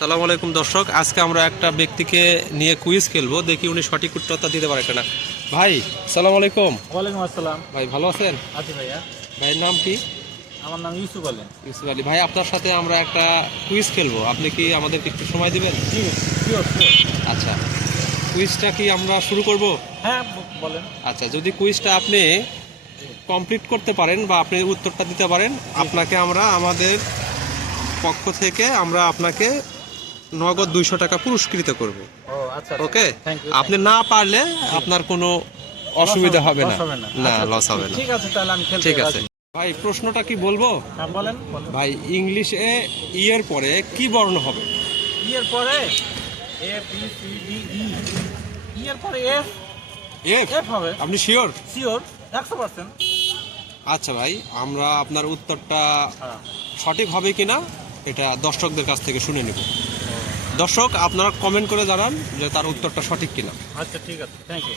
সালাম আলাইকুম দর্শক। আজকে আমরা একটা ব্যক্তিকে নিয়ে কুইজ খেলব। দেখি উনি সঠিক উত্তরটা দিতে পারে কিনা। ভাই সালাম আলাইকুম। ওয়ালাইকুম আসসালাম। ভাই ভালো আছেন? আছি ভাইয়া। ভাইয়ের নাম কি? আমার নাম ইউসুফ আলী। ইউসুফ আলী। ভাই আপনার সাথে আমরা একটা কুইজ খেলব। আপনি কি আমাদেরকে একটু সময় দিবেন? আচ্ছা। কুইজটা কি আমরা শুরু করব? হ্যাঁ বলেন। আচ্ছা যদি কুইজটা আপনি কমপ্লিট করতে পারেন বা আপনি উত্তরটা দিতে পারেন আপনাকে আমরা আমাদের পক্ষ থেকে আমরা আপনাকে নগদ দুইশো টাকা পুরস্কৃত করব। আচ্ছা ওকে আপনি না পারলে আপনার কোনো অসুবিধা হবে না। না। না আচ্ছা, লস হবে না। ঠিক আছে তাহলে আমি ঠিক আছে। ভাই প্রশ্নটা কি বলব? হ্যাঁ বলেন ভাই ইংলিশে ইয়ের পরে কি বর্ণ হবে? ই এর পরে A B C D E E এর পরে এফ এফ এফ হবে। আপনি শিওর শিওর একশো পার্সেন্ট আচ্ছা ভাই আমরা আপনার উত্তরটা হ্যাঁ। সঠিক হবে কিনা এটা দর্শকদের কাছ থেকে শুনে নেব। দর্শক, আপনারা কমেন্ট করে জানান যে তার উত্তরটা সঠিক কিনা। আচ্ছা ঠিক আছে। Thank you